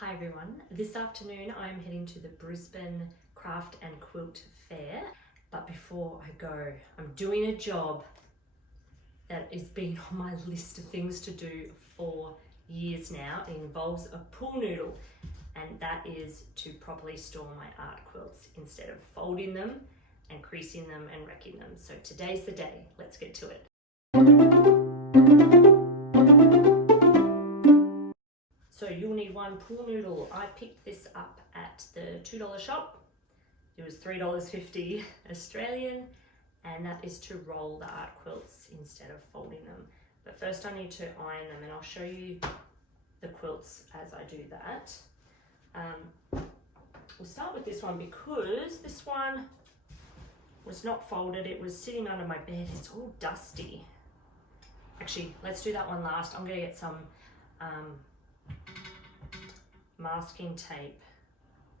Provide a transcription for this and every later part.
Hi everyone, this afternoon I'm heading to the Brisbane Craft and Quilt Fair, but before I go, I'm doing a job that has been on my list of things to do for years now. It involves a pool noodle, and that is to properly store my art quilts instead of folding them and creasing them and wrecking them. So today's the day, let's get to it. So you'll need one pool noodle. I picked this up at the $2 shop. It was $3.50 Australian, and that is to roll the art quilts instead of folding them. But first I need to iron them, and I'll show you the quilts as I do that. We'll start with this one because this one was not folded. It was sitting under my bed. It's all dusty. Actually, let's do that one last. I'm gonna get some masking tape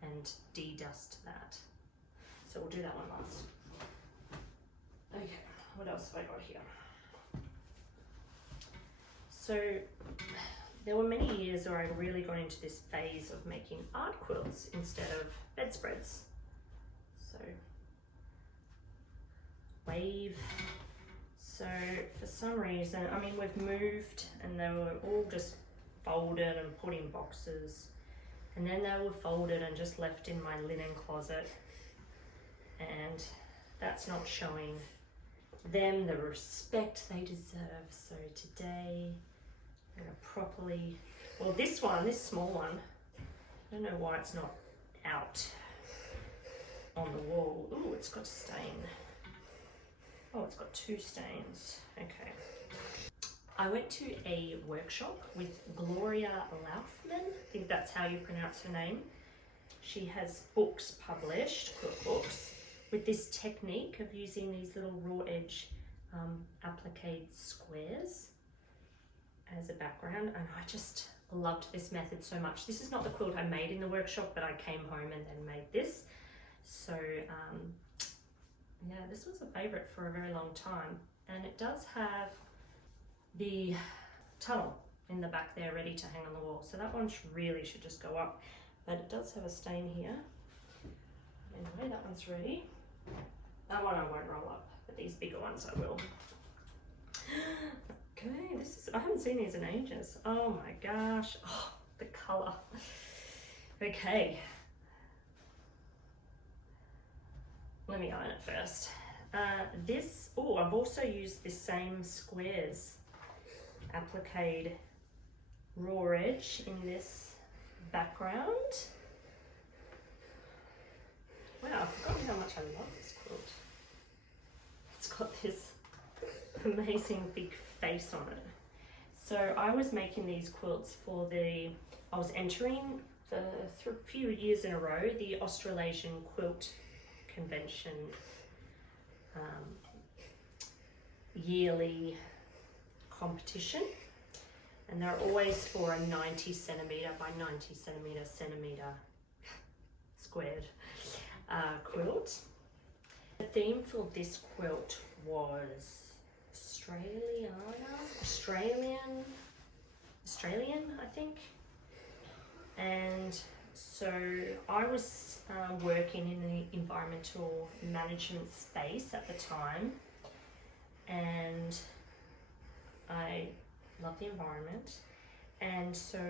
and de-dust that. So we'll do that one last. Okay, what else have I got here? So there were many years where I really got into this phase of making art quilts instead of bedspreads. So wave. So for some reason, I mean, we've moved and they were all just folded and put in boxes, and then they were folded and just left in my linen closet, and that's not showing them the respect they deserve. So today I'm gonna properly, well, this small one, I don't know why it's not out on the wall. Ooh, it's got a stain. Oh, it's got two stains. Okay. I went to a workshop with Gloria Laufman, I think that's how you pronounce her name. She has books published, quilt books, with this technique of using these little raw edge applique squares as a background, and I just loved this method so much. This is not the quilt I made in the workshop, but I came home and then made this. So yeah, this was a favorite for a very long time, and it does have the tunnel in the back there ready to hang on the wall. So that one really should just go up, but it does have a stain here. Anyway, that one's ready. That one I won't roll up, but these bigger ones I will. Okay, I haven't seen these in ages. Oh my gosh, oh, the color. Okay. Let me iron it first. I've also used the same squares applique raw edge in this background. Wow, I've forgotten how much I love this quilt. It's got this amazing big face on it. So I was making these quilts I was entering for a few years in a row the Australasian Quilt Convention yearly competition, and they're always for a 90 centimeter by 90 centimeter squared quilt. The theme for this quilt was Australian, I think. And so I was working in the environmental management space at the time, and I love the environment. And so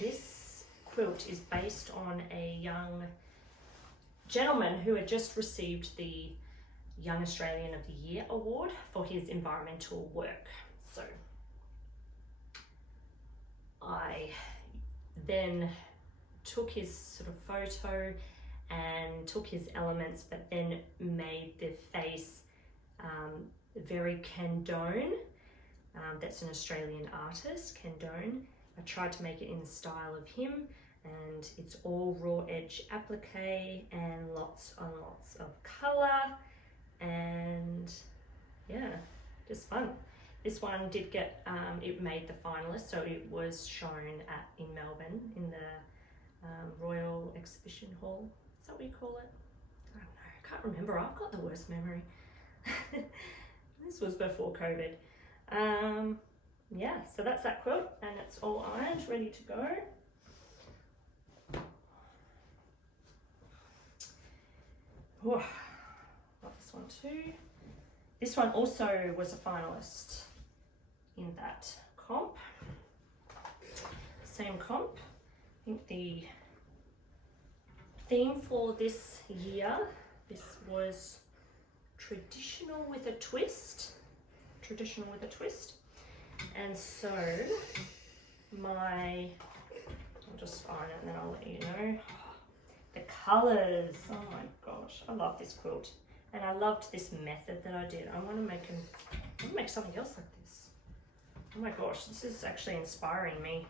this quilt is based on a young gentleman who had just received the Young Australian of the Year award for his environmental work. So I then took his sort of photo and took his elements, but then made the face very Candone. That's an Australian artist, Candone. I tried to make it in the style of him, and it's all raw edge applique and lots and lots of colour, and yeah, just fun. This one did get, it made the finalist, so it was shown in Melbourne in the Royal Exhibition Hall. Is that what you call it? I don't know, I can't remember. I've got the worst memory. This was before COVID. Yeah, so that's that quilt, and it's all ironed, ready to go. Oh, got this one too. This one also was a finalist in that comp. Same comp. I think the theme for this year, this was traditional with a twist. Traditional with a twist. And so I'll just iron it and then I'll let you know. The colours, oh my gosh, I love this quilt. And I loved this method that I did. I want to make something else like this. Oh my gosh, this is actually inspiring me.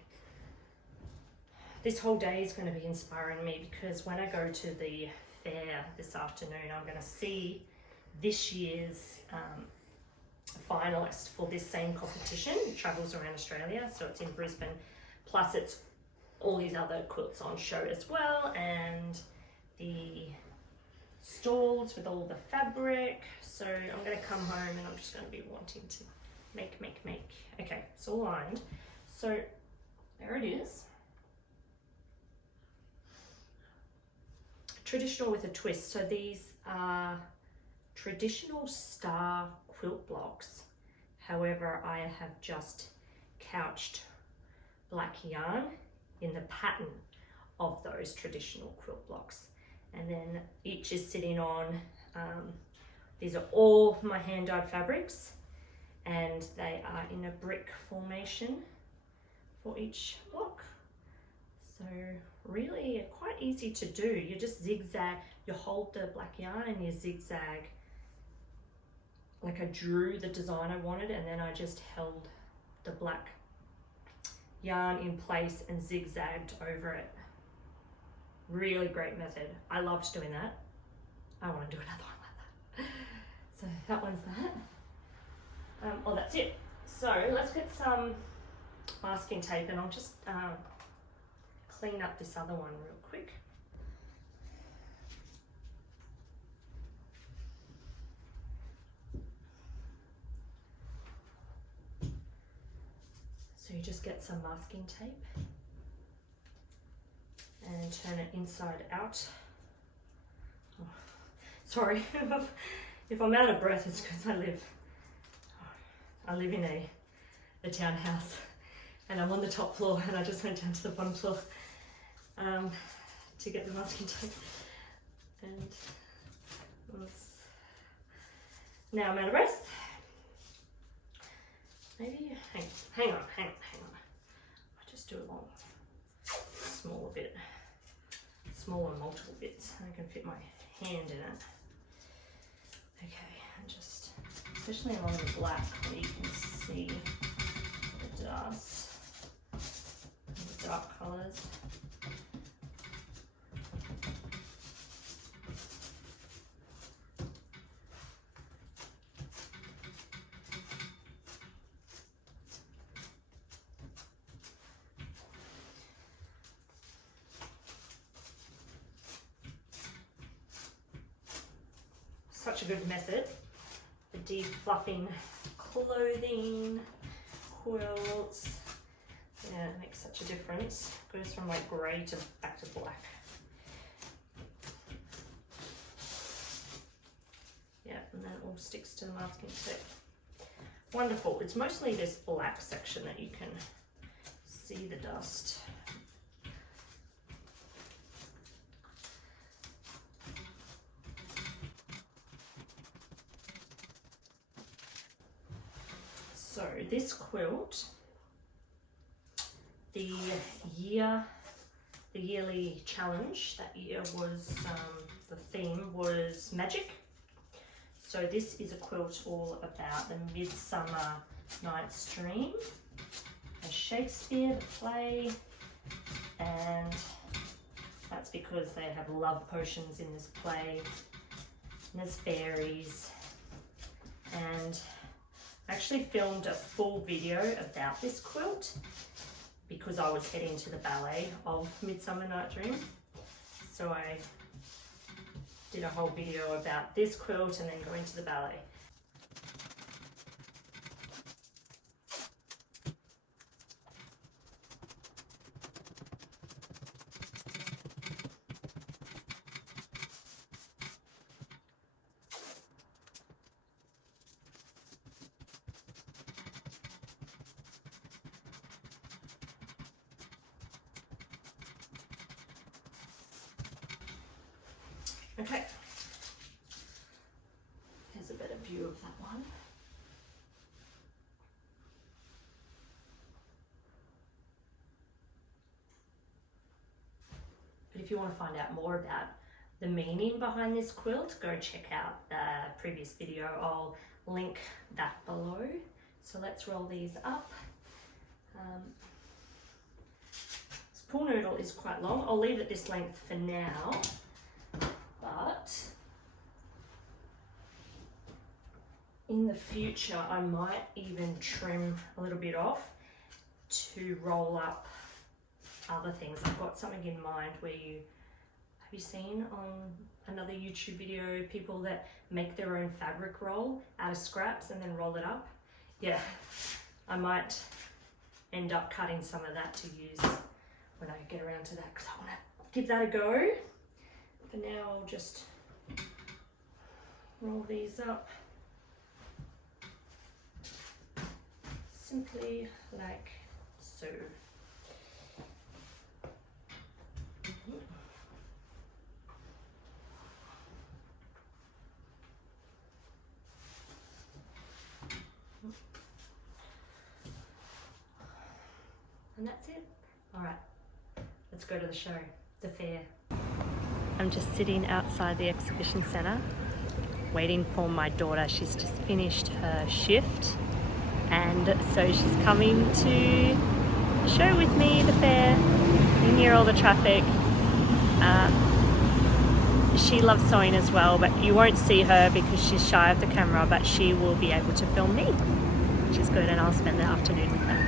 This whole day is going to be inspiring me because when I go to the fair this afternoon, I'm going to see this year's finalist for this same competition. It travels around Australia, so it's in Brisbane. Plus it's all these other quilts on show as well, and the stalls with all the fabric. So I'm going to come home and I'm just going to be wanting to make. Okay, it's all lined. So there it is. Traditional with a twist. So these are traditional star quilt blocks. However, I have just couched black yarn in the pattern of those traditional quilt blocks. And then each is sitting on, these are all my hand dyed fabrics, and they are in a brick formation for each block. So really quite easy to do. You just zigzag, you hold the black yarn and you zigzag. Like I drew the design I wanted and then I just held the black yarn in place and zigzagged over it. Really great method. I loved doing that. I want to do another one like that. So that one's that. Oh, that's it. So let's get some masking tape and I'll just clean up this other one real quick. So you just get some masking tape and turn it inside out. Oh, sorry, if I'm out of breath, it's because I live in a townhouse and I'm on the top floor and I just went down to the bottom floor to get the masking tape. And now I'm out of breath. Maybe, hang on. I just do a long, smaller bit, smaller multiple bits. I can fit my hand in it. Okay, and just, especially along the black where you can see the dust, and the dark colours. Such a good method for defluffing clothing, quilts. Yeah, it makes such a difference. Goes from like grey to back to black. Yeah, and then it all sticks to the masking tape. Wonderful. It's mostly this black section that you can see the dust. So this quilt, the yearly challenge that year was, the theme was magic. So this is a quilt all about the Midsummer Night's Dream, a Shakespeare play, and that's because they have love potions in this play, and there's fairies, and I actually filmed a full video about this quilt because I was heading to the ballet of Midsummer Night's Dream. So I did a whole video about this quilt and then going to the ballet. Okay. Here's a better view of that one. But if you want to find out more about the meaning behind this quilt, go check out the previous video. I'll link that below. So let's roll these up. This pull noodle is quite long. I'll leave it this length for now, but in the future I might even trim a little bit off to roll up other things. I've got something in mind where have you seen on another YouTube video people that make their own fabric roll out of scraps and then roll it up? Yeah, I might end up cutting some of that to use when I get around to that, because I want to give that a go. For now I'll just roll these up simply like so. And that's it. All right, let's go to the show, the fair. I'm just sitting outside the exhibition centre waiting for my daughter. She's just finished her shift, and so she's coming to the show with me, the fair. You can hear all the traffic. She loves sewing as well, but you won't see her because she's shy of the camera, but she will be able to film me, which is good, and I'll spend the afternoon with her.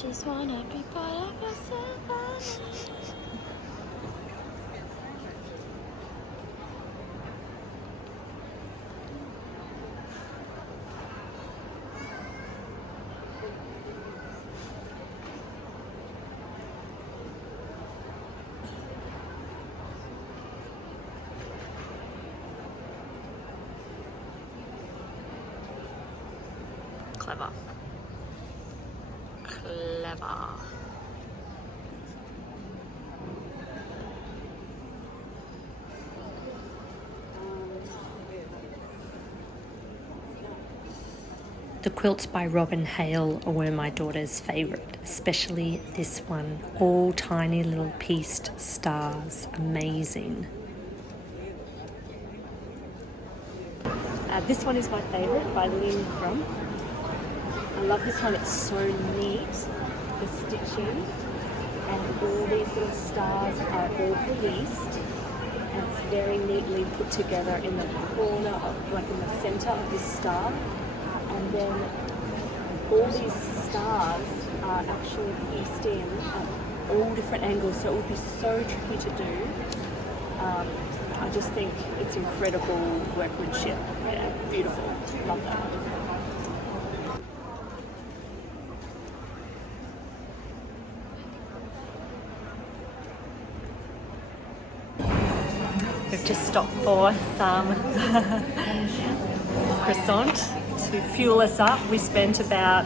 Just wanna be part of yourself. Clever. Clever. The quilts by Robin Hale were my daughter's favourite, especially this one. All tiny little pieced stars. Amazing. This one is my favourite by Lynn Crump. I love this one, it's so neat, the stitching, and all these little stars are all pieced, and it's very neatly put together in the corner of, like in the centre of this star, and then all these stars are actually pieced in at all different angles, so it would be so tricky to do. I just think it's incredible workmanship. Yeah, beautiful, love that. We've just stopped for some croissant to fuel us up. We spent about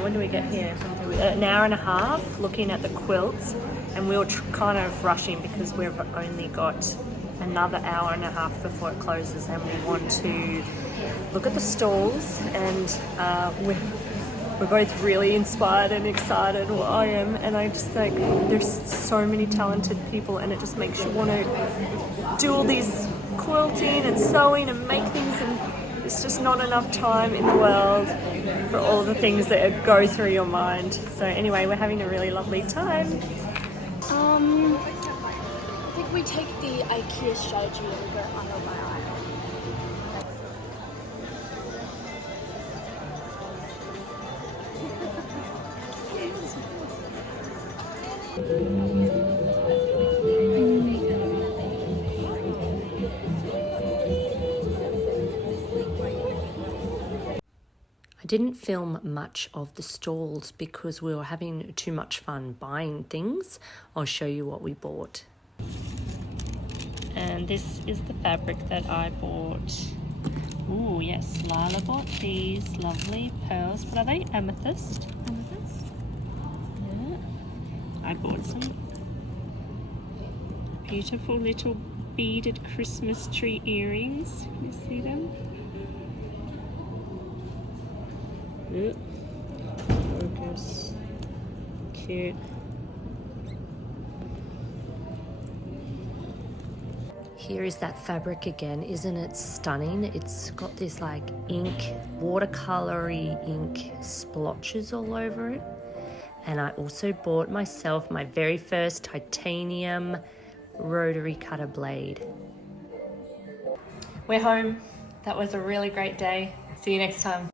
when do we get here? An hour and a half looking at the quilts, and we were kind of rushing because we've only got another hour and a half before it closes, and we want to look at the stalls, and we're both really inspired and excited. Well, I am, and I just think there's so many talented people, and it just makes you want to do all these quilting and sewing and make things, and it's just not enough time in the world for all the things that go through your mind. So anyway, we're having a really lovely time. I think we take the IKEA strategy over aisle by aisle. I didn't film much of the stalls because we were having too much fun buying things. I'll show you what we bought. And this is the fabric that I bought. Oh yes, Lila bought these lovely pearls. What are they? Amethyst? Amethyst? Yeah. I bought some beautiful little beaded Christmas tree earrings. Can you see them? Focus. Cute. Here is that fabric again. Isn't it stunning? It's got this like ink, watercolory ink splotches all over it. And I also bought myself my very first titanium rotary cutter blade. We're home. That was a really great day. See you next time.